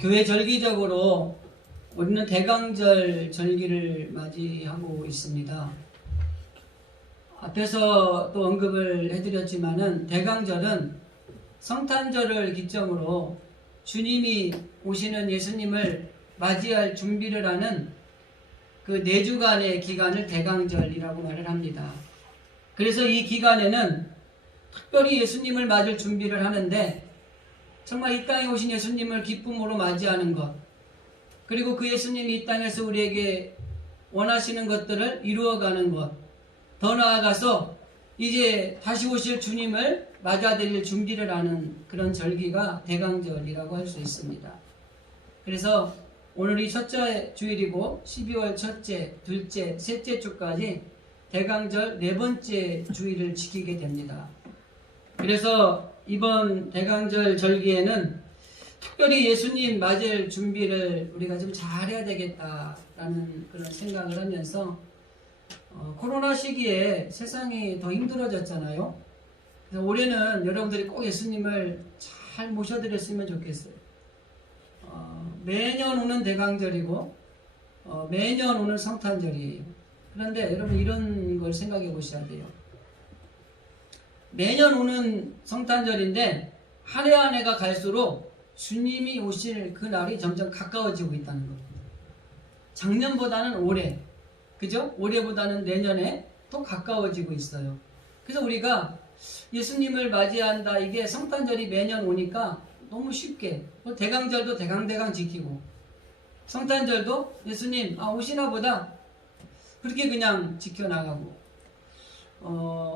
교회 절기적으로 우리는 대강절 절기를 맞이하고 있습니다. 앞에서 또 언급을 해드렸지만은 대강절은 성탄절을 기점으로 주님이 오시는 예수님을 맞이할 준비를 하는 그 4주간의 기간을 대강절이라고 말을 합니다. 그래서 이 기간에는 특별히 예수님을 맞을 준비를 하는데 정말 이 땅에 오신 예수님을 기쁨으로 맞이하는 것, 그리고 그 예수님이 이 땅에서 우리에게 원하시는 것들을 이루어가는 것, 더 나아가서 이제 다시 오실 주님을 맞아들일 준비를 하는 그런 절기가 대강절이라고 할 수 있습니다. 그래서 오늘이 첫째 주일이고 12월 첫째, 둘째, 셋째 주까지 대강절 4번째 주일을 지키게 됩니다. 그래서 이번 대강절 절기에는 특별히 예수님 맞을 준비를 우리가 좀 잘해야 되겠다라는 그런 생각을 하면서 코로나 시기에 세상이 더 힘들어졌잖아요. 그래서 올해는 여러분들이 꼭 예수님을 잘 모셔드렸으면 좋겠어요. 매년 오는 대강절이고 매년 오는 성탄절이에요. 그런데 여러분 이런 걸 생각해 보셔야 돼요. 매년 오는 성탄절인데 한 해 한 해가 갈수록 주님이 오실 그 날이 점점 가까워지고 있다는 겁니다. 작년보다는 올해, 그죠? 올해보다는 내년에 더 가까워지고 있어요. 그래서 우리가 예수님을 맞이한다, 이게 성탄절이 매년 오니까 너무 쉽게 대강절도 대강대강 지키고 성탄절도 예수님 오시나 보다 그렇게 그냥 지켜나가고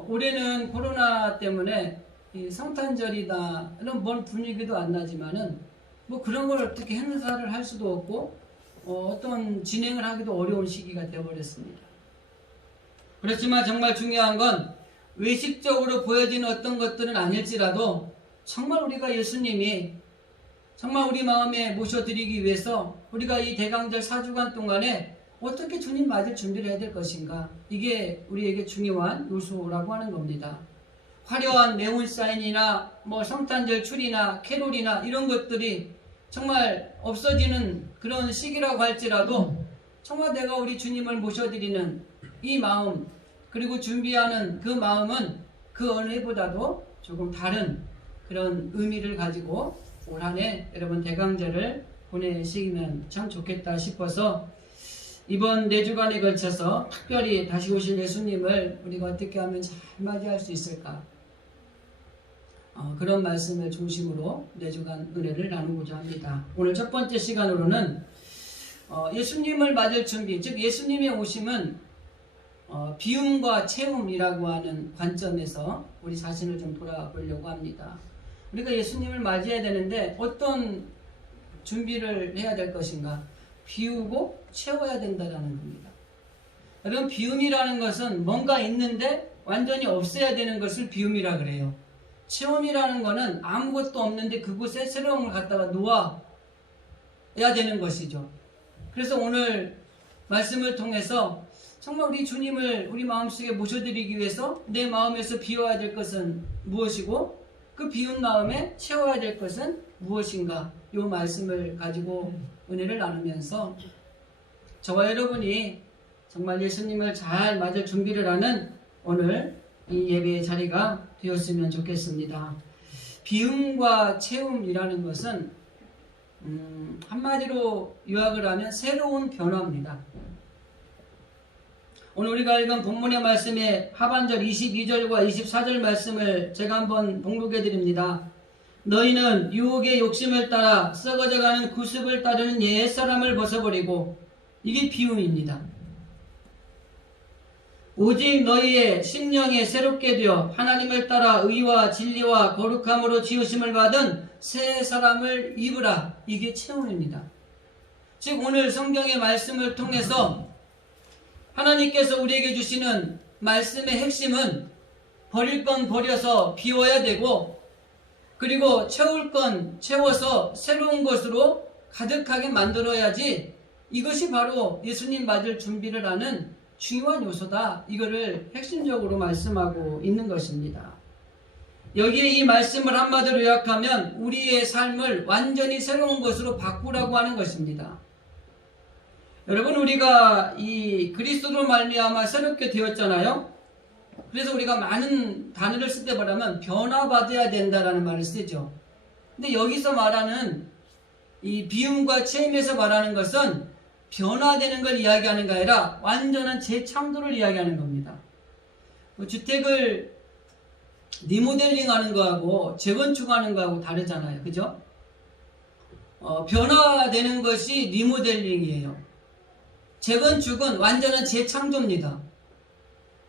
올해는 코로나 때문에 이 성탄절이다는 뭔 분위기도 안 나지만은 뭐 그런 걸 어떻게 행사를 할 수도 없고 어떤 진행을 하기도 어려운 시기가 되어버렸습니다. 그렇지만 정말 중요한 건 외식적으로 보여지는 어떤 것들은 아닐지라도 정말 우리가 예수님이 정말 우리 마음에 모셔드리기 위해서 우리가 이 대강절 4주간 동안에 어떻게 주님 맞을 준비를 해야 될 것인가, 이게 우리에게 중요한 요소라고 하는 겁니다. 화려한 네온 사인이나 뭐 성탄절 추리나 캐롤이나 이런 것들이 정말 없어지는 그런 시기라고 할지라도 정말 내가 우리 주님을 모셔드리는 이 마음, 그리고 준비하는 그 마음은 그 어느 해보다도 조금 다른 그런 의미를 가지고 올 한 해 여러분 대강절을 보내시면 참 좋겠다 싶어서 이번 4주간에 걸쳐서 특별히 다시 오실 예수님을 우리가 어떻게 하면 잘 맞이할 수 있을까, 그런 말씀을 중심으로 4주간 은혜를 나누고자 합니다. 오늘 첫 번째 시간으로는 예수님을 맞을 준비, 즉 예수님의 오심은 비움과 채움이라고 하는 관점에서 우리 자신을 좀 돌아보려고 합니다. 우리가 예수님을 맞이해야 되는데 어떤 준비를 해야 될 것인가? 비우고 채워야 된다는 겁니다. 여러분, 비움이라는 것은 뭔가 있는데 완전히 없애야 되는 것을 비움이라 그래요. 채움이라는 것은 아무것도 없는데 그곳에 새로운 걸 갖다가 놓아야 되는 것이죠. 그래서 오늘 말씀을 통해서 정말 우리 주님을 우리 마음속에 모셔드리기 위해서 내 마음에서 비워야 될 것은 무엇이고 그 비운 마음에 채워야 될 것은 무엇인가, 이 말씀을 가지고 은혜를 나누면서 저와 여러분이 정말 예수님을 잘 맞을 준비를 하는 오늘 이 예배의 자리가 되었으면 좋겠습니다. 비움과 채움이라는 것은 한마디로 요약을 하면 새로운 변화입니다. 오늘 우리가 읽은 본문의 말씀의 하반절 22절과 24절 말씀을 제가 한번 봉독해 드립니다. 너희는 유혹의 욕심을 따라 썩어져가는 구습을 따르는 옛사람을 벗어버리고, 이게 비움입니다. 오직 너희의 심령이 새롭게 되어 하나님을 따라 의와 진리와 거룩함으로 지으심을 받은 새 사람을 입으라, 이게 채움입니다. 즉 오늘 성경의 말씀을 통해서 하나님께서 우리에게 주시는 말씀의 핵심은 버릴 건 버려서 비워야 되고, 그리고 채울 건 채워서 새로운 것으로 가득하게 만들어야지, 이것이 바로 예수님 맞을 준비를 하는 중요한 요소다, 이거를 핵심적으로 말씀하고 있는 것입니다. 여기에 이 말씀을 한마디로 요약하면 우리의 삶을 완전히 새로운 것으로 바꾸라고 하는 것입니다. 여러분, 우리가 이 그리스도로 말미암아 새롭게 되었잖아요. 그래서 우리가 많은 단어를 쓸 때 말하면 변화받아야 된다라는 말을 쓰죠. 근데 여기서 말하는 이 비움과 체험에서 말하는 것은 변화되는 걸 이야기하는 게 아니라 완전한 재창조를 이야기하는 겁니다. 주택을 리모델링 하는 거하고 재건축하는 거하고 다르잖아요. 그죠? 변화되는 것이 리모델링이에요. 재건축은 완전한 재창조입니다.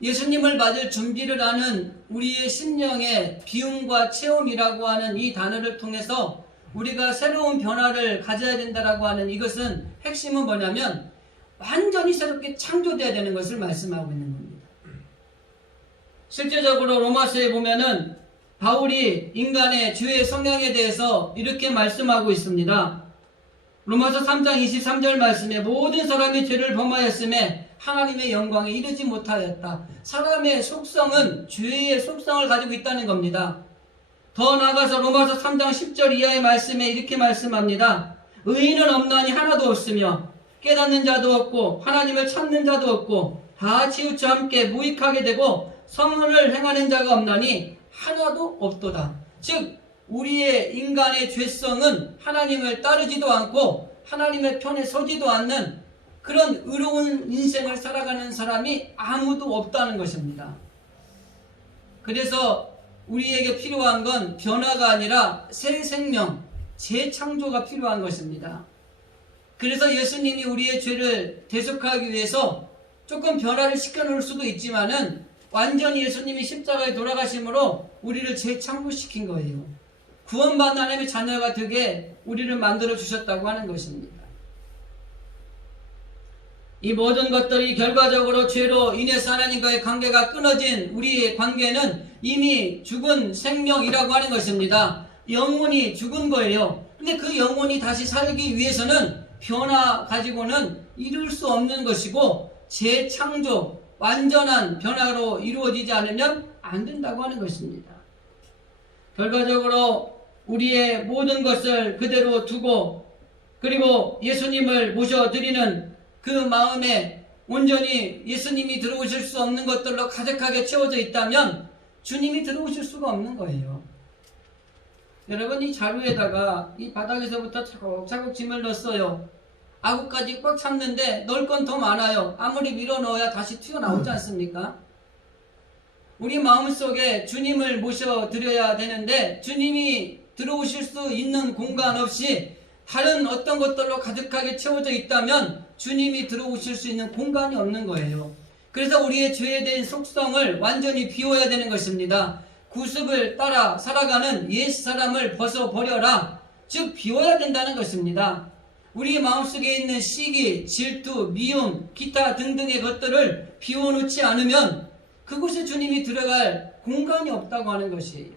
예수님을 맞을 준비를 하는 우리의 심령의 비움과 체험이라고 하는 이 단어를 통해서 우리가 새로운 변화를 가져야 된다라고 하는 이것은 핵심은 뭐냐면 완전히 새롭게 창조되어야 되는 것을 말씀하고 있는 겁니다. 실제적으로 로마서에 보면은 바울이 인간의 죄의 성향에 대해서 이렇게 말씀하고 있습니다. 로마서 3장 23절 말씀에 모든 사람이 죄를 범하였음에 하나님의 영광에 이르지 못하였다. 사람의 속성은 죄의 속성을 가지고 있다는 겁니다. 더 나아가서 로마서 3장 10절 이하의 말씀에 이렇게 말씀합니다. 의인은 없나니 하나도 없으며 깨닫는 자도 없고 하나님을 찾는 자도 없고 다 치우쳐 함께 무익하게 되고 선을 행하는 자가 없나니 하나도 없도다. 즉 우리의 인간의 죄성은 하나님을 따르지도 않고 하나님의 편에 서지도 않는 그런 의로운 인생을 살아가는 사람이 아무도 없다는 것입니다. 그래서 우리에게 필요한 건 변화가 아니라 새 생명, 재창조가 필요한 것입니다. 그래서 예수님이 우리의 죄를 대속하기 위해서 조금 변화를 시켜놓을 수도 있지만은 완전히 예수님이 십자가에 돌아가심으로 우리를 재창조시킨 거예요. 구원받는 하나님의 자녀가 되게 우리를 만들어 주셨다고 하는 것입니다. 이 모든 것들이 결과적으로 죄로 인해서 하나님과의 관계가 끊어진 우리의 관계는 이미 죽은 생명이라고 하는 것입니다. 영혼이 죽은 거예요. 근데 그 영혼이 다시 살기 위해서는 변화 가지고는 이룰 수 없는 것이고 재창조, 완전한 변화로 이루어지지 않으면 안 된다고 하는 것입니다. 결과적으로 우리의 모든 것을 그대로 두고 그리고 예수님을 모셔드리는 그 마음에 온전히 예수님이 들어오실 수 없는 것들로 가득하게 채워져 있다면 주님이 들어오실 수가 없는 거예요. 여러분, 이 자루에다가 이 바닥에서부터 차곡차곡 짐을 넣었어요. 아구까지 꽉 찼는데 넣을 건 더 많아요. 아무리 밀어 넣어야 다시 튀어나오지 않습니까? 우리 마음속에 주님을 모셔드려야 되는데 주님이 들어오실 수 있는 공간 없이 다른 어떤 것들로 가득하게 채워져 있다면 주님이 들어오실 수 있는 공간이 없는 거예요. 그래서 우리의 죄에 대한 속성을 완전히 비워야 되는 것입니다. 구습을 따라 살아가는 옛 사람을 벗어버려라. 즉 비워야 된다는 것입니다. 우리 마음속에 있는 시기, 질투, 미움, 기타 등등의 것들을 비워놓지 않으면 그곳에 주님이 들어갈 공간이 없다고 하는 것이에요.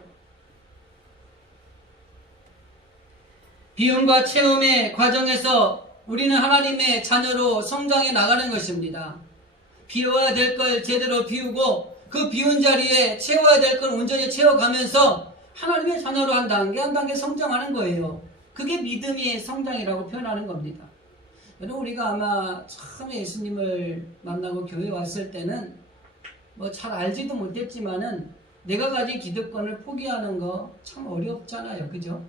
비움과 체험의 과정에서 우리는 하나님의 자녀로 성장해 나가는 것입니다. 비워야 될 걸 제대로 비우고 그 비운 자리에 채워야 될 걸 온전히 채워가면서 하나님의 자녀로 한 단계 성장하는 거예요. 그게 믿음의 성장이라고 표현하는 겁니다. 여러분, 우리가 아마 처음에 예수님을 만나고 교회에 왔을 때는 뭐 잘 알지도 못했지만은 내가 가진 기득권을 포기하는 거 참 어렵잖아요. 그죠?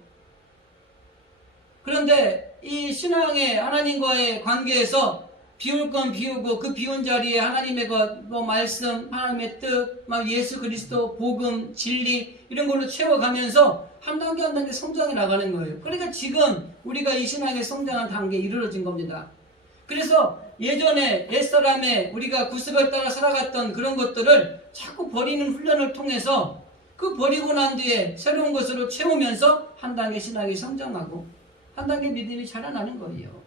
그런데 이 신앙의 하나님과의 관계에서 비울 건 비우고 그 비운 자리에 하나님의 것, 뭐 말씀, 하나님의 뜻, 막 예수 그리스도, 복음, 진리 이런 걸로 채워가면서 한 단계 한 단계 성장해 나가는 거예요. 그러니까 지금 우리가 이 신앙의 성장한 단계에 이르러진 겁니다. 그래서 예전에 옛사람의 우리가 구습을 따라 살아갔던 그런 것들을 자꾸 버리는 훈련을 통해서 그 버리고 난 뒤에 새로운 것으로 채우면서 한 단계 신앙이 성장하고 한 단계 믿음이 자라나는 거예요.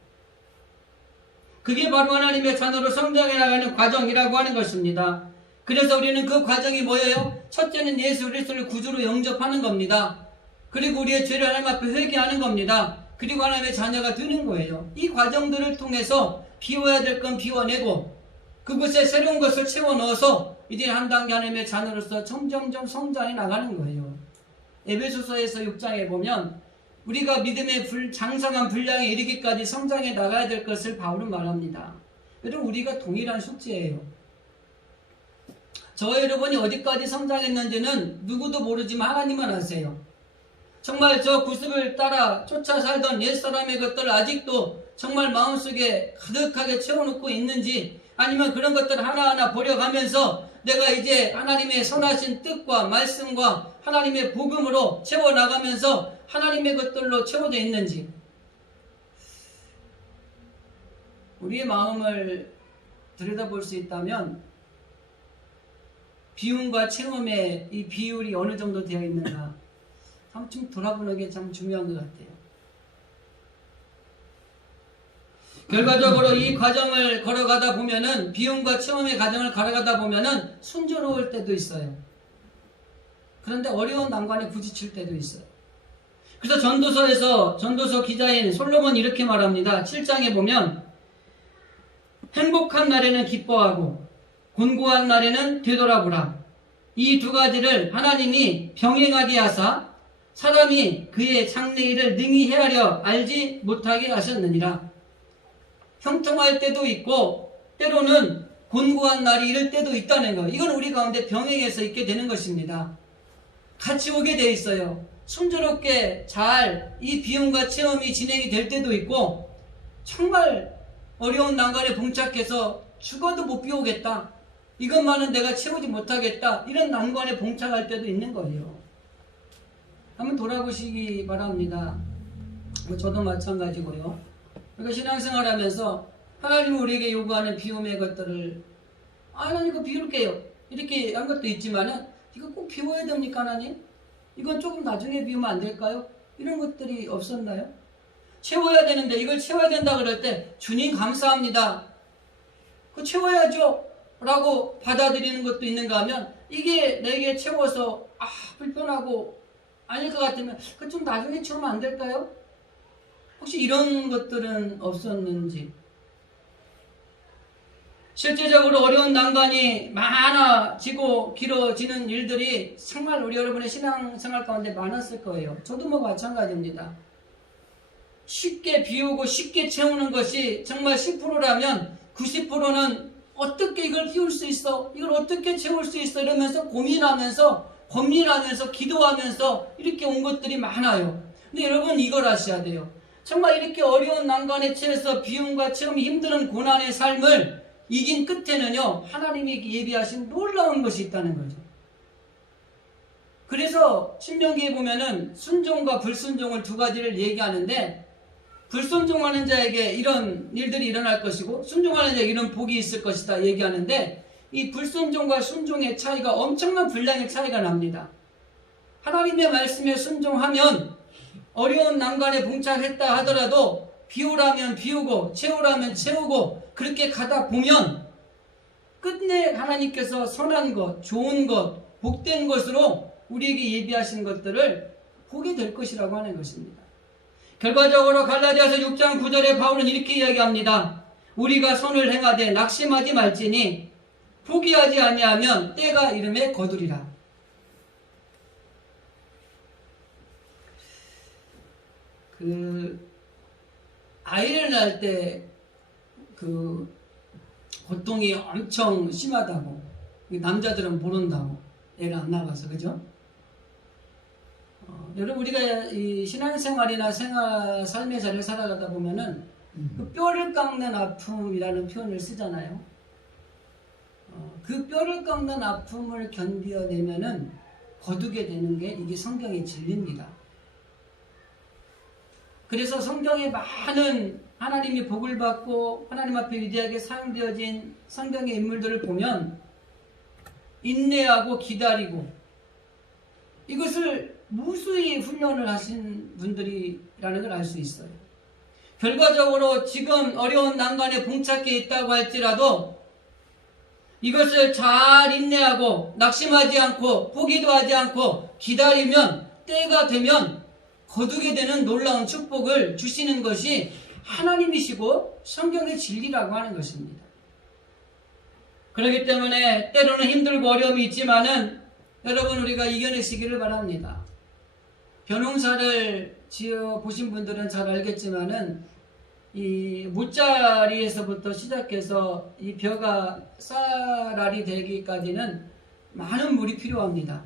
그게 바로 하나님의 자녀로 성장해 나가는 과정이라고 하는 것입니다. 그래서 우리는 그 과정이 뭐예요? 첫째는 예수 그리스도를 구주로 영접하는 겁니다. 그리고 우리의 죄를 하나님 앞에 회개하는 겁니다. 그리고 하나님의 자녀가 되는 거예요. 이 과정들을 통해서 비워야 될 건 비워내고 그곳에 새로운 것을 채워 넣어서 이제 한 단계 하나님의 자녀로서 점점점 성장해 나가는 거예요. 에베소서에서 6장에 보면 우리가 믿음의 장성한 분량에 이르기까지 성장해 나가야 될 것을 바울은 말합니다. 여러분, 우리가 동일한 숙제예요. 저와 여러분이 어디까지 성장했는지는 누구도 모르지만 하나님만 아세요. 정말 저 구습을 따라 쫓아 살던 옛사람의 것들을 아직도 정말 마음속에 가득하게 채워놓고 있는지, 아니면 그런 것들을 하나하나 버려가면서 내가 이제 하나님의 선하신 뜻과 말씀과 하나님의 복음으로 채워나가면서 하나님의 것들로 채워져 있는지, 우리의 마음을 들여다볼 수 있다면 비움과 체험의 이 비율이 어느 정도 되어 있는가 좀 돌아보는 게 참 중요한 것 같아요. 결과적으로 이 과정을 걸어가다 보면은, 비움과 체험의 과정을 걸어가다 보면은 순조로울 때도 있어요. 그런데 어려운 난관에 부딪힐 때도 있어요. 그래서 전도서 기자인 솔로몬이 이렇게 말합니다. 7장에 보면 행복한 날에는 기뻐하고 곤고한 날에는 되돌아보라. 이 두 가지를 하나님이 병행하게 하사 사람이 그의 장래일을 능히 헤아려 알지 못하게 하셨느니라. 형통할 때도 있고 때로는 곤고한 날이 이럴 때도 있다는 거, 이건 우리 가운데 병행해서 있게 되는 것입니다. 같이 오게 돼 있어요. 순조롭게 잘 이 비움과 체험이 진행이 될 때도 있고, 정말 어려운 난관에 봉착해서 죽어도 못 비우겠다, 이것만은 내가 채우지 못하겠다, 이런 난관에 봉착할 때도 있는 거예요. 한번 돌아보시기 바랍니다. 저도 마찬가지고요. 그러니까 신앙생활 하면서 하나님이 우리에게 요구하는 비움의 것들을, 하나님 이거 비울게요, 이렇게 한 것도 있지만은, 이거 꼭 비워야 됩니까 하나님? 이건 조금 나중에 비우면 안 될까요? 이런 것들이 없었나요? 채워야 되는데, 이걸 채워야 된다 그럴 때 주님 감사합니다, 그거 채워야죠 라고 받아들이는 것도 있는가 하면, 이게 내게 채워서 불편하고 아닐 것 같으면 그거 좀 나중에 채우면 안 될까요? 혹시 이런 것들은 없었는지. 실제적으로 어려운 난관이 많아지고 길어지는 일들이 정말 우리 여러분의 신앙생활 가운데 많았을 거예요. 저도 마찬가지입니다. 쉽게 비우고 쉽게 채우는 것이 정말 10%라면 90%는 어떻게 이걸 키울 수 있어? 이걸 어떻게 채울 수 있어? 이러면서 고민하면서 고민하면서 기도하면서 이렇게 온 것들이 많아요. 근데 여러분, 이걸 아셔야 돼요. 정말 이렇게 어려운 난관에 처해서 비움과 체험이 힘든 고난의 삶을 이긴 끝에는요, 하나님이 예비하신 놀라운 것이 있다는 거죠. 그래서 신명기에 보면은 순종과 불순종을 두 가지를 얘기하는데, 불순종하는 자에게 이런 일들이 일어날 것이고 순종하는 자에게 이런 복이 있을 것이다 얘기하는데, 이 불순종과 순종의 차이가 엄청난 분량의 차이가 납니다. 하나님의 말씀에 순종하면 어려운 난관에 봉착했다 하더라도 비우라면 비우고 채우라면 채우고 그렇게 가다 보면 끝내 하나님께서 선한 것, 좋은 것, 복된 것으로 우리에게 예비하신 것들을 보게 될 것이라고 하는 것입니다. 결과적으로 갈라디아서 6장 9절에 바울은 이렇게 이야기합니다. 우리가 선을 행하되 낙심하지 말지니 포기하지 아니하면 때가 이름에 거두리라. 아이를 낳을 때 고통이 엄청 심하다고, 남자들은 모른다고, 애가 안 나가서, 그죠? 여러분, 우리가 이 신앙생활이나 삶의 자리를 살아가다 보면은 그 뼈를 깎는 아픔이라는 표현을 쓰잖아요. 그 뼈를 깎는 아픔을 견뎌내면은 거두게 되는 게 이게 성경의 진리입니다. 그래서 성경에 많은 하나님이 복을 받고 하나님 앞에 위대하게 사용되어진 성경의 인물들을 보면 인내하고 기다리고 이것을 무수히 훈련을 하신 분들이라는 걸 알 수 있어요. 결과적으로 지금 어려운 난관에 봉착해 있다고 할지라도 이것을 잘 인내하고 낙심하지 않고 포기도 하지 않고 기다리면 때가 되면 거두게 되는 놀라운 축복을 주시는 것이 하나님이시고 성경의 진리라고 하는 것입니다. 그렇기 때문에 때로는 힘들고 어려움이 있지만은 여러분, 우리가 이겨내시기를 바랍니다. 벼농사를 지어 보신 분들은 잘 알겠지만은 이 무자리에서부터 시작해서 이 벼가 쌀알이 되기까지는 많은 물이 필요합니다.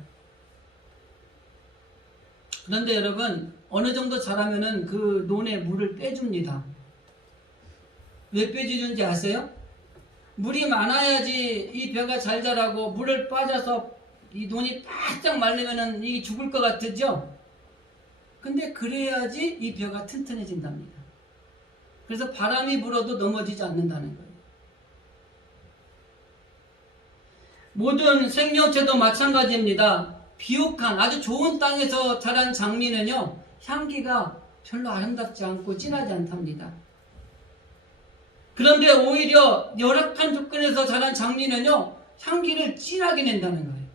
그런데 여러분, 어느 정도 자라면은 그 논에 물을 빼줍니다. 왜 빼주는지 아세요? 물이 많아야지 이 벼가 잘 자라고, 물을 빠져서 이 논이 바짝 말리면은 이 죽을 것 같으죠? 근데 그래야지 이 벼가 튼튼해진답니다. 그래서 바람이 불어도 넘어지지 않는다는 거예요. 모든 생명체도 마찬가지입니다. 비옥한 아주 좋은 땅에서 자란 장미는요, 향기가 별로 아름답지 않고 진하지 않답니다. 그런데 오히려 열악한 조건에서 자란 장미는요, 향기를 진하게 낸다는 거예요.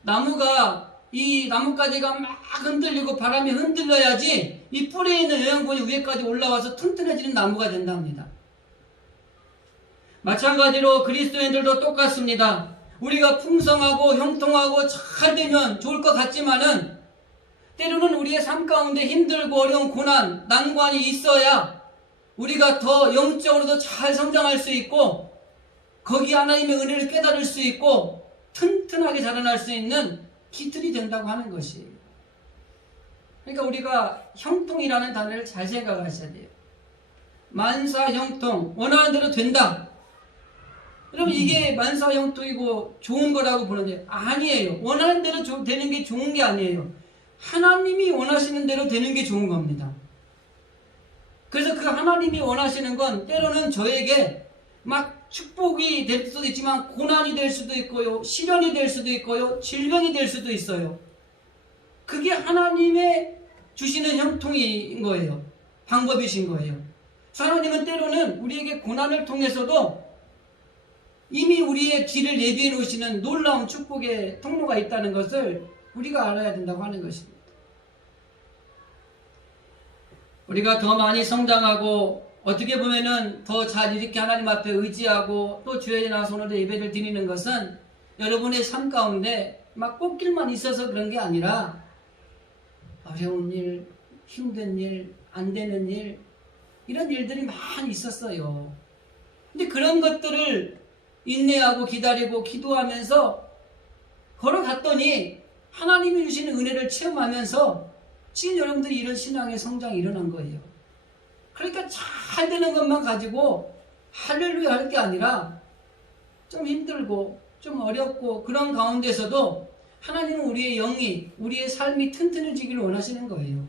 나무가, 이 나뭇가지가 막 흔들리고 바람이 흔들려야지 이 뿌리에 있는 영양분이 위에까지 올라와서 튼튼해지는 나무가 된답니다. 마찬가지로 그리스도인들도 똑같습니다. 우리가 풍성하고 형통하고 잘 되면 좋을 것 같지만은 때로는 우리의 삶 가운데 힘들고 어려운 고난, 난관이 있어야 우리가 더 영적으로도 잘 성장할 수 있고 거기 하나님의 은혜를 깨달을 수 있고 튼튼하게 자라날 수 있는 기틀이 된다고 하는 것이에요. 그러니까 우리가 형통이라는 단어를 잘 생각하셔야 돼요. 만사형통, 원하는 대로 된다. 그럼 이게 만사형통이고 좋은 거라고 보는데 아니에요. 원하는 대로 되는 게 좋은 게 아니에요. 하나님이 원하시는 대로 되는 게 좋은 겁니다. 그래서 그 하나님이 원하시는 건 때로는 저에게 막 축복이 될 수도 있지만 고난이 될 수도 있고요, 시련이 될 수도 있고요, 질병이 될 수도 있어요. 그게 하나님의 주시는 형통인 거예요. 방법이신 거예요. 하나님은 때로는 우리에게 고난을 통해서도 이미 우리의 길을 예비해 놓으시는 놀라운 축복의 통로가 있다는 것을 우리가 알아야 된다고 하는 것입니다. 우리가 더 많이 성장하고 어떻게 보면은 더 잘 이렇게 하나님 앞에 의지하고 또 주일에 나와서 오늘도 예배를 드리는 것은 여러분의 삶 가운데 막 꽃길만 있어서 그런 게 아니라 어려운 일, 힘든 일, 안 되는 일, 이런 일들이 많이 있었어요. 근데 그런 것들을 인내하고 기다리고 기도하면서 걸어갔더니 하나님이 주시는 은혜를 체험하면서 지금 여러분들이 이런 신앙의 성장이 일어난 거예요. 그러니까 잘 되는 것만 가지고 할렐루야 할 게 아니라 좀 힘들고 좀 어렵고 그런 가운데서도 하나님은 우리의 영이, 우리의 삶이 튼튼해지기를 원하시는 거예요.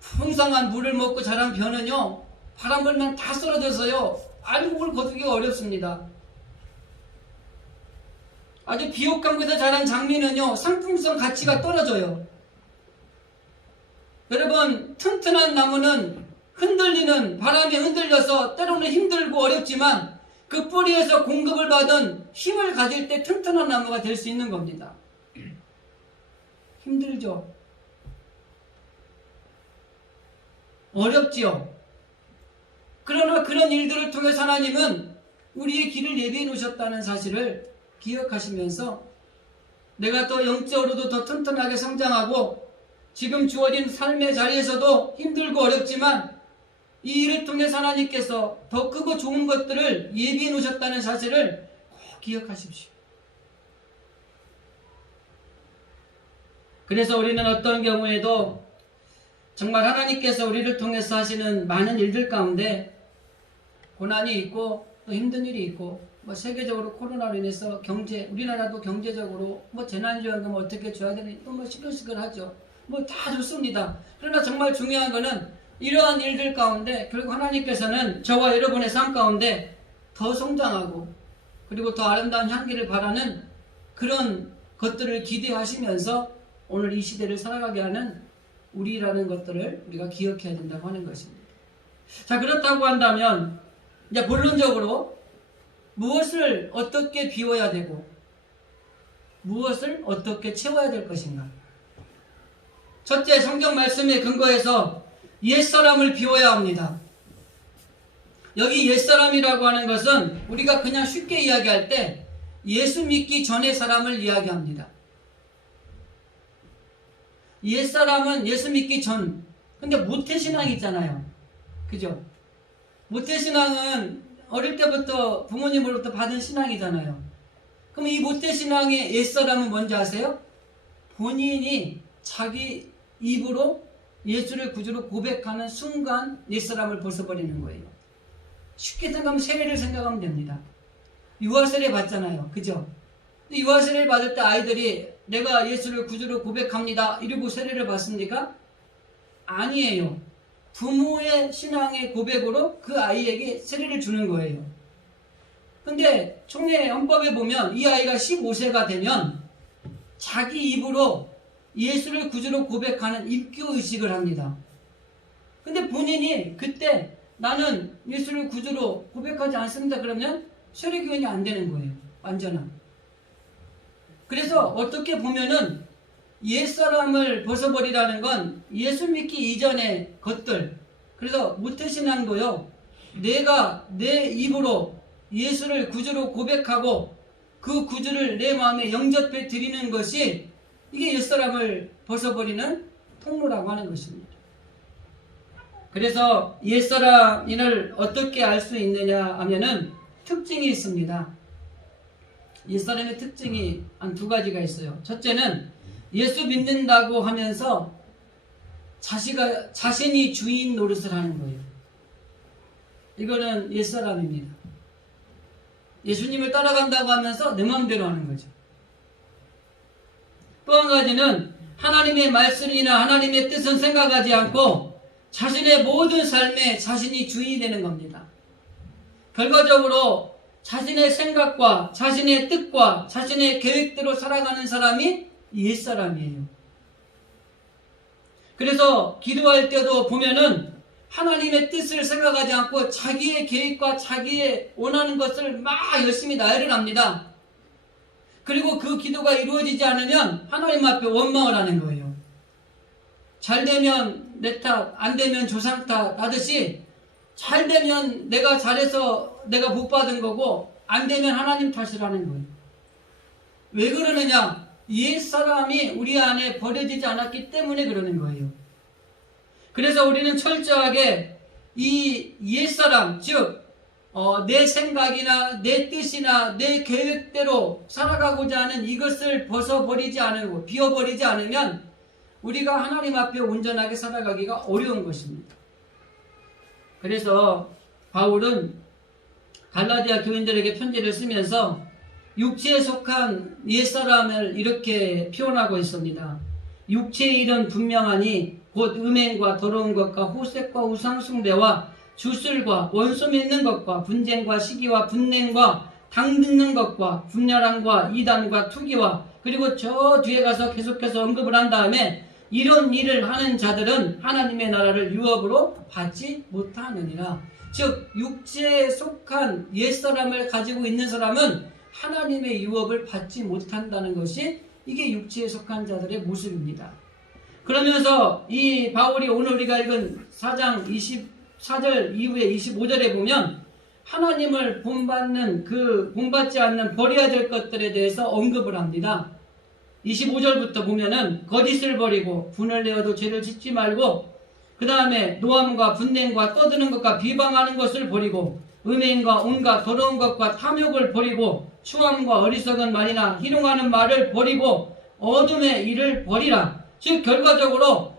풍성한 물을 먹고 자란 벼는요, 바람 불면 다 쓰러져서요, 알곡을 거두기가 어렵습니다. 아주 비옥한 곳에 자란 장미는요, 상품성 가치가 떨어져요. 여러분, 튼튼한 나무는 흔들리는 바람에 흔들려서 때로는 힘들고 어렵지만 그 뿌리에서 공급을 받은 힘을 가질 때 튼튼한 나무가 될 수 있는 겁니다. 힘들죠? 어렵지요? 그러나 그런 일들을 통해서 하나님은 우리의 길을 예비해 놓으셨다는 사실을 기억하시면서 내가 더 영적으로도 더 튼튼하게 성장하고 지금 주어진 삶의 자리에서도 힘들고 어렵지만 이 일을 통해서 하나님께서 더 크고 좋은 것들을 예비해 놓으셨다는 사실을 꼭 기억하십시오. 그래서 우리는 어떤 경우에도 정말 하나님께서 우리를 통해서 하시는 많은 일들 가운데 고난이 있고 또 힘든 일이 있고 뭐 세계적으로 코로나로 인해서 우리나라도 경제적으로 뭐 재난지원금 어떻게 줘야 되는지 또 뭐 시끌시끌하죠. 뭐 다 좋습니다. 그러나 정말 중요한 거는 이러한 일들 가운데 결국 하나님께서는 저와 여러분의 삶 가운데 더 성장하고 그리고 더 아름다운 향기를 바라는 그런 것들을 기대하시면서 오늘 이 시대를 살아가게 하는 우리라는 것들을 우리가 기억해야 된다고 하는 것입니다. 자, 그렇다고 한다면 이제 본론적으로 무엇을 어떻게 비워야 되고 무엇을 어떻게 채워야 될 것인가? 첫째, 성경 말씀에 근거해서 옛사람을 비워야 합니다. 여기 옛사람이라고 하는 것은 우리가 그냥 쉽게 이야기할 때 예수 믿기 전의 사람을 이야기합니다. 옛사람은 예수 믿기 전, 근데 모태신앙이 있잖아요. 그죠? 모태신앙은 어릴 때부터 부모님으로부터 받은 신앙이잖아요. 그럼 이 모태신앙의 옛사람은 뭔지 아세요? 본인이 자기 입으로 예수를 구주로 고백하는 순간 옛사람을 벗어버리는 거예요. 쉽게 생각하면 세례를 생각하면 됩니다. 유아세례 받잖아요. 그죠? 유아세례를 받을 때 아이들이 내가 예수를 구주로 고백합니다 이러고 세례를 받습니까? 아니에요. 부모의 신앙의 고백으로 그 아이에게 세례를 주는 거예요. 근데 총회 헌법에 보면 이 아이가 15세가 되면 자기 입으로 예수를 구주로 고백하는 입교의식을 합니다. 근데 본인이 그때 나는 예수를 구주로 고백하지 않습니다 그러면 세례교인이 안 되는 거예요. 완전한. 그래서 어떻게 보면은 옛사람을 벗어버리라는 건 예수 믿기 이전의 것들, 그래서 모태신앙도요, 내가 내 입으로 예수를 구주로 고백하고 그 구주를 내 마음에 영접해 드리는 것이 이게 옛사람을 벗어버리는 통로라고 하는 것입니다. 그래서 옛사람인을 어떻게 알 수 있느냐 하면은 특징이 있습니다. 옛사람의 특징이 한 두 가지가 있어요. 첫째는 예수 믿는다고 하면서 자신이 주인 노릇을 하는 거예요. 이거는 옛사람입니다. 예수님을 따라간다고 하면서 내 마음대로 하는 거죠. 또 한 가지는 하나님의 말씀이나 하나님의 뜻은 생각하지 않고 자신의 모든 삶에 자신이 주인이 되는 겁니다. 결과적으로 자신의 생각과 자신의 뜻과 자신의 계획대로 살아가는 사람이 옛사람이에요. 그래서 기도할 때도 보면은 하나님의 뜻을 생각하지 않고 자기의 계획과 자기의 원하는 것을 막 열심히 나열을 합니다. 그리고 그 기도가 이루어지지 않으면 하나님 앞에 원망을 하는 거예요. 잘 되면 내 탓, 안 되면 조상 탓 하듯이 잘 되면 내가 잘해서 내가 복 받은 거고 안 되면 하나님 탓을 하는 거예요. 왜 그러느냐? 옛사람이 우리 안에 버려지지 않았기 때문에 그러는 거예요. 그래서 우리는 철저하게 이 옛사람, 즉 내 생각이나 내 뜻이나 내 계획대로 살아가고자 하는 이것을 벗어버리지 않고 비워버리지 않으면 우리가 하나님 앞에 온전하게 살아가기가 어려운 것입니다. 그래서 바울은 갈라디아 교인들에게 편지를 쓰면서 육체에 속한 옛사람을 이렇게 표현하고 있습니다. 육체의 일은 분명하니 곧 음행과 더러운 것과 호색과 우상숭배와 주술과 원수 맺는 것과 분쟁과 시기와 분냉과 당듣는 것과 분열함과 이단과 투기와 그리고 저 뒤에 가서 계속해서 언급을 한 다음에 이런 일을 하는 자들은 하나님의 나라를 유업으로 받지 못하느니라. 즉 육체에 속한 옛사람을 가지고 있는 사람은 하나님의 유업을 받지 못한다는 것이 이게 육체에 속한 자들의 모습입니다. 그러면서 이 바울이 오늘 우리가 읽은 4장 24절 이후에 25절에 보면 하나님을 본받지 않는 버려야 될 것들에 대해서 언급을 합니다. 25절부터 보면은 거짓을 버리고 분을 내어도 죄를 짓지 말고 그 다음에 노함과 분냉과 떠드는 것과 비방하는 것을 버리고 음행과 온갖 더러운 것과 탐욕을 버리고 추함과 어리석은 말이나 희롱하는 말을 버리고 어둠의 일을 버리라. 즉 결과적으로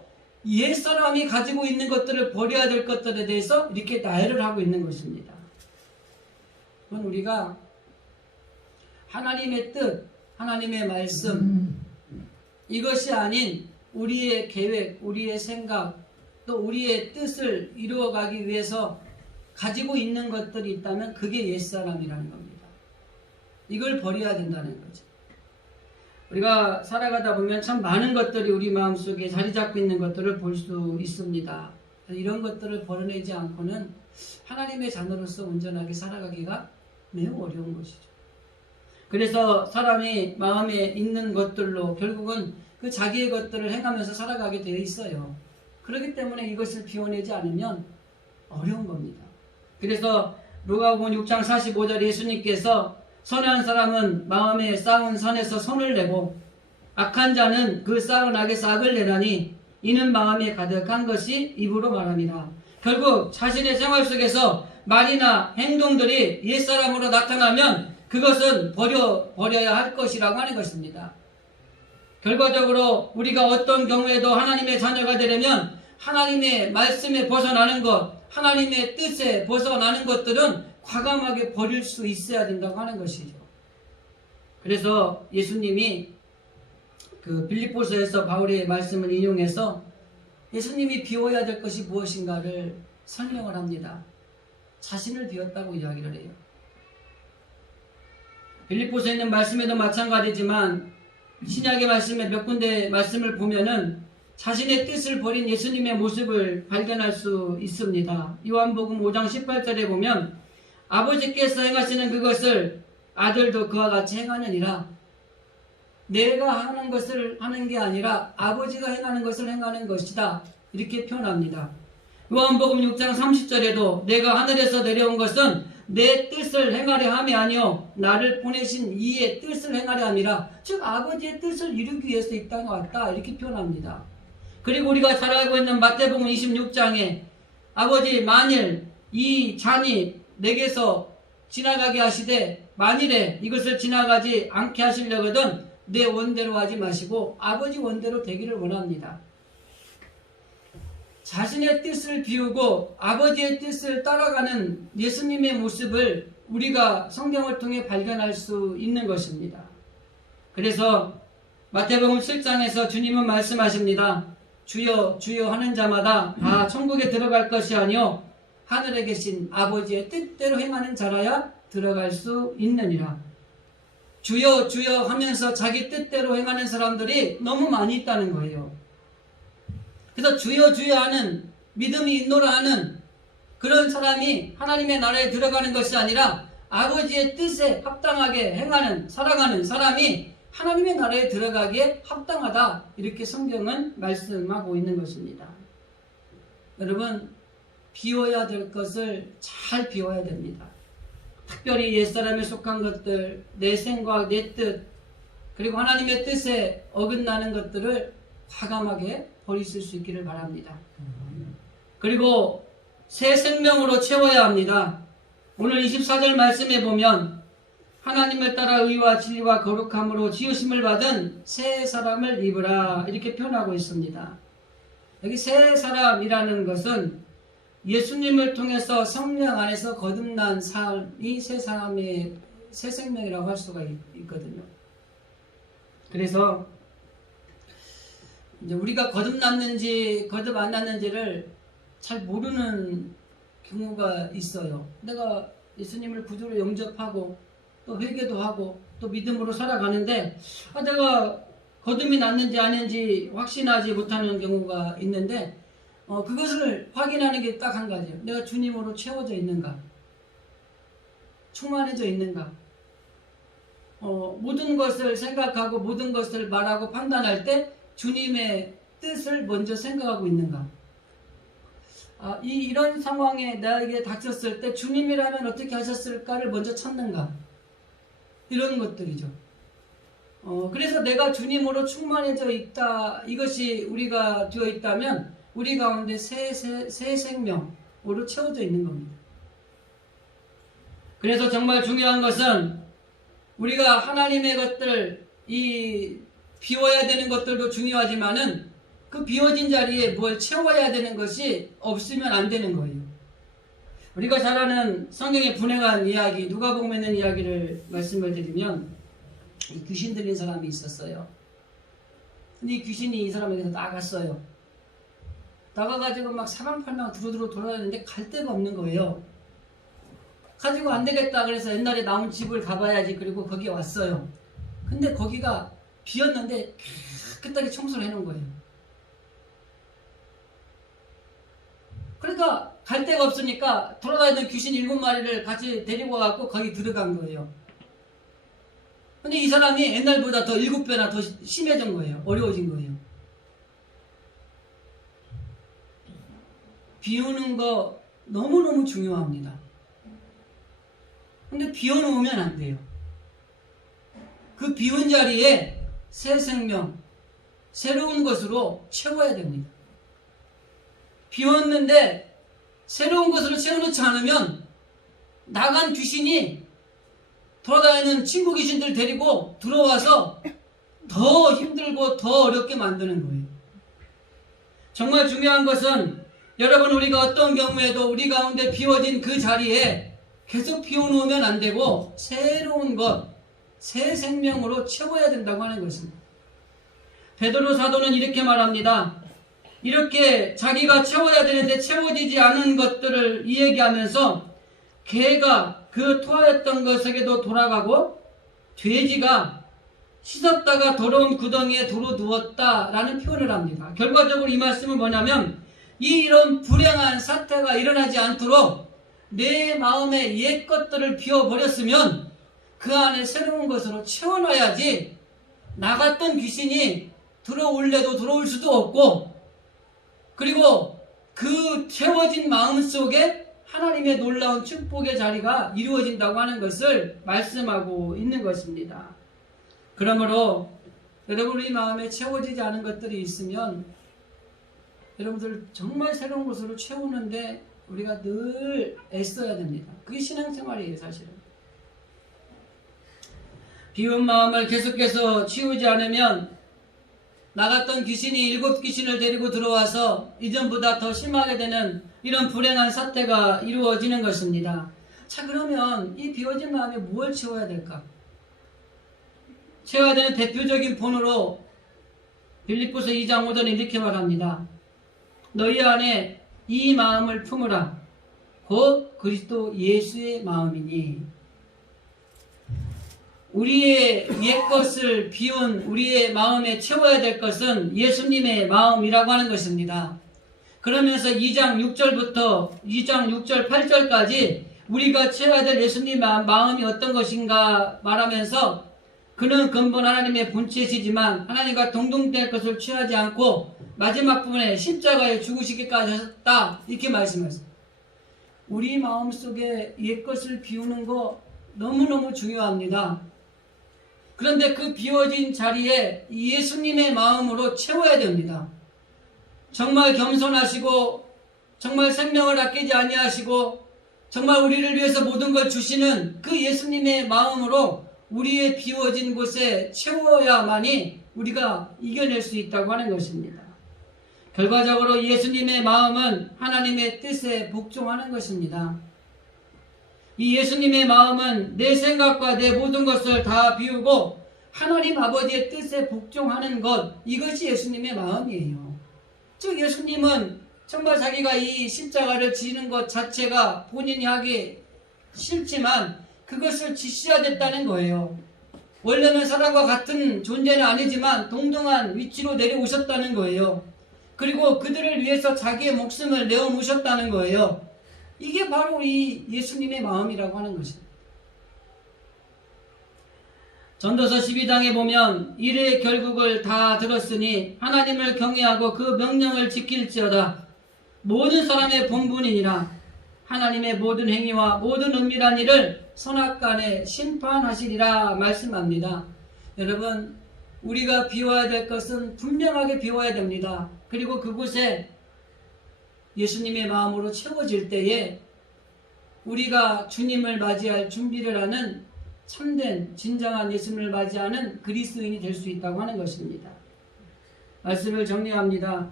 옛사람이 가지고 있는 것들을 버려야 될 것들에 대해서 이렇게 나열을 하고 있는 것입니다. 그건 우리가 하나님의 뜻, 하나님의 말씀 이것이 아닌 우리의 계획, 우리의 생각 또 우리의 뜻을 이루어가기 위해서 가지고 있는 것들이 있다면 그게 옛사람이라는 겁니다. 이걸 버려야 된다는 거죠. 우리가 살아가다 보면 참 많은 것들이 우리 마음속에 자리 잡고 있는 것들을 볼 수 있습니다. 이런 것들을 버려내지 않고는 하나님의 자녀로서 온전하게 살아가기가 매우 어려운 것이죠. 그래서 사람이 마음에 있는 것들로 결국은 그 자기의 것들을 행하면서 살아가게 되어 있어요. 그렇기 때문에 이것을 비워내지 않으면 어려운 겁니다. 그래서 누가복음 6장 45절 예수님께서 선한 사람은 마음에 쌓은 산에서 선을 내고 악한 자는 그 싹은 악의 싹을 내나니 이는 마음에 가득한 것이 입으로 말합니다. 결국 자신의 생활 속에서 말이나 행동들이 옛사람으로 나타나면 그것은 버려야 할 것이라고 하는 것입니다. 결과적으로 우리가 어떤 경우에도 하나님의 자녀가 되려면 하나님의 말씀에 벗어나는 것, 하나님의 뜻에 벗어나는 것들은 과감하게 버릴 수 있어야 된다고 하는 것이죠. 그래서 예수님이 그 빌립보서에서 바울의 말씀을 인용해서 예수님이 비워야 될 것이 무엇인가를 설명을 합니다. 자신을 비웠다고 이야기를 해요. 빌립보서에 있는 말씀에도 마찬가지지만 신약의 말씀에 몇 군데 말씀을 보면은 자신의 뜻을 버린 예수님의 모습을 발견할 수 있습니다. 요한복음 5장 18절에 보면 아버지께서 행하시는 그것을 아들도 그와 같이 행하느니라. 내가 하는 것을 하는 게 아니라 아버지가 행하는 것을 행하는 것이다. 이렇게 표현합니다. 요한복음 6장 30절에도 내가 하늘에서 내려온 것은 내 뜻을 행하려 함이 아니요 나를 보내신 이의 뜻을 행하려 함이라. 즉 아버지의 뜻을 이루기 위해서 이 땅에 왔다. 이렇게 표현합니다. 그리고 우리가 잘 알고 있는 마태복음 26장에 아버지 만일 이 잔이 내게서 지나가게 하시되 만일에 이것을 지나가지 않게 하시려거든 내 원대로 하지 마시고 아버지 원대로 되기를 원합니다. 자신의 뜻을 비우고 아버지의 뜻을 따라가는 예수님의 모습을 우리가 성경을 통해 발견할 수 있는 것입니다. 그래서 마태복음 7장에서 주님은 말씀하십니다. 주여 주여 하는 자마다 다 천국에 들어갈 것이 아니요 하늘에 계신 아버지의 뜻대로 행하는 자라야 들어갈 수 있느니라. 주여 주여 하면서 자기 뜻대로 행하는 사람들이 너무 많이 있다는 거예요. 그래서 주여 주여 하는 믿음이 있노라 하는 그런 사람이 하나님의 나라에 들어가는 것이 아니라 아버지의 뜻에 합당하게 행하는 살아가는 사람이 하나님의 나라에 들어가기에 합당하다. 이렇게 성경은 말씀하고 있는 것입니다. 여러분 비워야 될 것을 잘 비워야 됩니다. 특별히 옛사람에 속한 것들, 내 생각, 내 뜻, 그리고 하나님의 뜻에 어긋나는 것들을 과감하게 버리실 수 있기를 바랍니다. 그리고 새 생명으로 채워야 합니다. 오늘 24절 말씀에 보면 하나님을 따라 의와 진리와 거룩함으로 지으심을 받은 새 사람을 입으라 이렇게 표현하고 있습니다. 여기 새 사람이라는 것은 예수님을 통해서 성령 안에서 거듭난 삶이 새 사람의 새 생명이라고 할 수가 있거든요. 그래서 이제 우리가 거듭났는지 거듭 안 났는지를 잘 모르는 경우가 있어요. 내가 예수님을 구주로 영접하고 또 회개도 하고 또 믿음으로 살아가는데 내가 거듭이 났는지 아닌지 확신하지 못하는 경우가 있는데 그것을 확인하는 게 딱 한 가지예요. 내가 주님으로 채워져 있는가? 충만해져 있는가? 모든 것을 생각하고 모든 것을 말하고 판단할 때 주님의 뜻을 먼저 생각하고 있는가? 이런 상황에 나에게 닥쳤을 때 주님이라면 어떻게 하셨을까를 먼저 찾는가? 이런 것들이죠. 그래서 내가 주님으로 충만해져 있다. 이것이 우리가 되어 있다면 우리 가운데 새 생명으로 채워져 있는 겁니다. 그래서 정말 중요한 것은 우리가 하나님의 것들, 이 비워야 되는 것들도 중요하지만은 그 비워진 자리에 뭘 채워야 되는 것이 없으면 안 되는 거예요. 우리가 잘 아는 성경의 분행한 이야기, 누가복음에 있는 이야기를 말씀을 드리면 이 귀신 들린 사람이 있었어요. 근데 이 귀신이 이 사람에게서 나갔어요. 나가가지고 막 사방팔방 두루두루 돌아다니는데 갈 데가 없는 거예요. 가지고 안 되겠다 그래서 옛날에 나온 집을 가봐야지 그리고 거기에 왔어요. 근데 거기가 비었는데 깨끗하게 청소를 해놓은 거예요. 그러니까 갈 데가 없으니까 돌아다니던 귀신 7마리를 같이 데리고 와갖고 거기 들어간 거예요. 근데 이 사람이 옛날보다 더 7배나 더 심해진 거예요. 어려워진 거예요. 비우는 거 너무너무 중요합니다. 근데 비워놓으면 안 돼요. 그 비운 자리에 새 생명, 새로운 것으로 채워야 됩니다. 비웠는데 새로운 것으로 채워놓지 않으면 나간 귀신이 돌아다니는 친구 귀신들 데리고 들어와서 더 힘들고 더 어렵게 만드는 거예요. 정말 중요한 것은 여러분, 우리가 어떤 경우에도 우리 가운데 비워진 그 자리에 계속 비워놓으면 안 되고 새로운 것, 새 생명으로 채워야 된다고 하는 것입니다. 베드로 사도는 이렇게 말합니다. 이렇게 자기가 채워야 되는데 채워지지 않은 것들을 이야기하면서 개가 그 토하였던 것에게도 돌아가고 돼지가 씻었다가 더러운 구덩이에 도로 누웠다라는 표현을 합니다. 결과적으로 이 말씀은 뭐냐면 이런 불행한 사태가 일어나지 않도록 내 마음의 옛 것들을 비워버렸으면 그 안에 새로운 것으로 채워놔야지 나갔던 귀신이 들어올래도 들어올 수도 없고, 그리고 그 채워진 마음 속에 하나님의 놀라운 축복의 자리가 이루어진다고 하는 것을 말씀하고 있는 것입니다. 그러므로 여러분, 우리 마음에 채워지지 않은 것들이 있으면 여러분들 정말 새로운 것으로 채우는데 우리가 늘 애써야 됩니다. 그게 신앙생활이에요, 사실은. 비운 마음을 계속해서 치우지 않으면 나갔던 귀신이 7 귀신을 데리고 들어와서 이전보다 더 심하게 되는 이런 불행한 사태가 이루어지는 것입니다. 자, 그러면 이 비워진 마음에 무엇을 채워야 될까? 채워야 되는 대표적인 본으로 빌립보서 2장 5절에 이렇게 말합니다. 너희 안에 이 마음을 품으라. 곧 그리스도 예수의 마음이니. 우리의 옛 것을 비운 우리의 마음에 채워야 될 것은 예수님의 마음이라고 하는 것입니다. 그러면서 2장 6절부터 2장 6절 8절까지 우리가 채워야 될 예수님의 마음이 어떤 것인가 말하면서 그는 근본 하나님의 본체시지만 하나님과 동등될 것을 취하지 않고 마지막 부분에 십자가에 죽으시기까지 하셨다, 이렇게 말씀하셨습니다. 우리 마음속에 옛것을 비우는 거 너무너무 중요합니다. 그런데 그 비워진 자리에 예수님의 마음으로 채워야 됩니다. 정말 겸손하시고 정말 생명을 아끼지 아니하시고 정말 우리를 위해서 모든 걸 주시는 그 예수님의 마음으로 우리의 비워진 곳에 채워야만이 우리가 이겨낼 수 있다고 하는 것입니다. 결과적으로 예수님의 마음은 하나님의 뜻에 복종하는 것입니다. 이 예수님의 마음은 내 생각과 내 모든 것을 다 비우고 하나님 아버지의 뜻에 복종하는 것, 이것이 예수님의 마음이에요. 즉 예수님은 정말 자기가 이 십자가를 지는 것 자체가 본인이 하기 싫지만 그것을 지시하겠다는 거예요. 원래는 사람과 같은 존재는 아니지만 동등한 위치로 내려오셨다는 거예요. 그리고 그들을 위해서 자기의 목숨을 내어놓으셨다는 거예요. 이게 바로 이 예수님의 마음이라고 하는 것입니다. 전도서 12장에 보면 일의 결국을 다 들었으니 하나님을 경외하고 그 명령을 지킬지어다. 모든 사람의 본분이니라. 하나님의 모든 행위와 모든 은밀한 일을 선악간에 심판하시리라 말씀합니다. 여러분, 우리가 비워야 될 것은 분명하게 비워야 됩니다. 그리고 그곳에 예수님의 마음으로 채워질 때에 우리가 주님을 맞이할 준비를 하는 참된 진정한 예수님을 맞이하는 그리스도인이 될 수 있다고 하는 것입니다. 말씀을 정리합니다.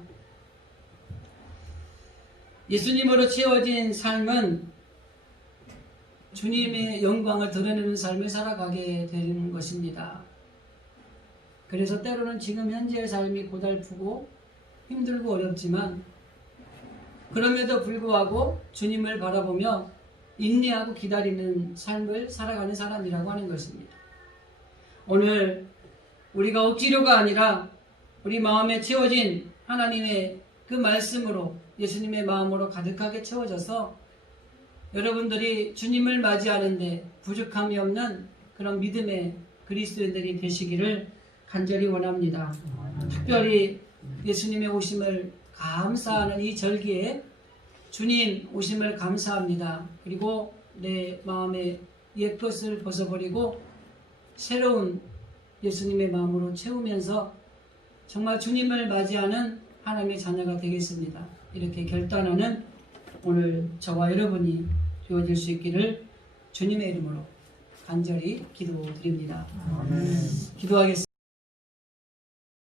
예수님으로 채워진 삶은 주님의 영광을 드러내는 삶을 살아가게 되는 것입니다. 그래서 때로는 지금 현재의 삶이 고달프고 힘들고 어렵지만 그럼에도 불구하고 주님을 바라보며 인내하고 기다리는 삶을 살아가는 사람이라고 하는 것입니다. 오늘 우리가 억지로가 아니라 우리 마음에 채워진 하나님의 그 말씀으로 예수님의 마음으로 가득하게 채워져서 여러분들이 주님을 맞이하는데 부족함이 없는 그런 믿음의 그리스도인들이 되시기를 간절히 원합니다. 특별히 예수님의 오심을 감사하는 이 절기에 주님 오심을 감사합니다. 그리고 내 마음의 옛것을 벗어버리고 새로운 예수님의 마음으로 채우면서 정말 주님을 맞이하는 하나님의 자녀가 되겠습니다. 이렇게 결단하는 오늘 저와 여러분이 되어질 수 있기를 주님의 이름으로 간절히 기도드립니다. 기도하겠습니다.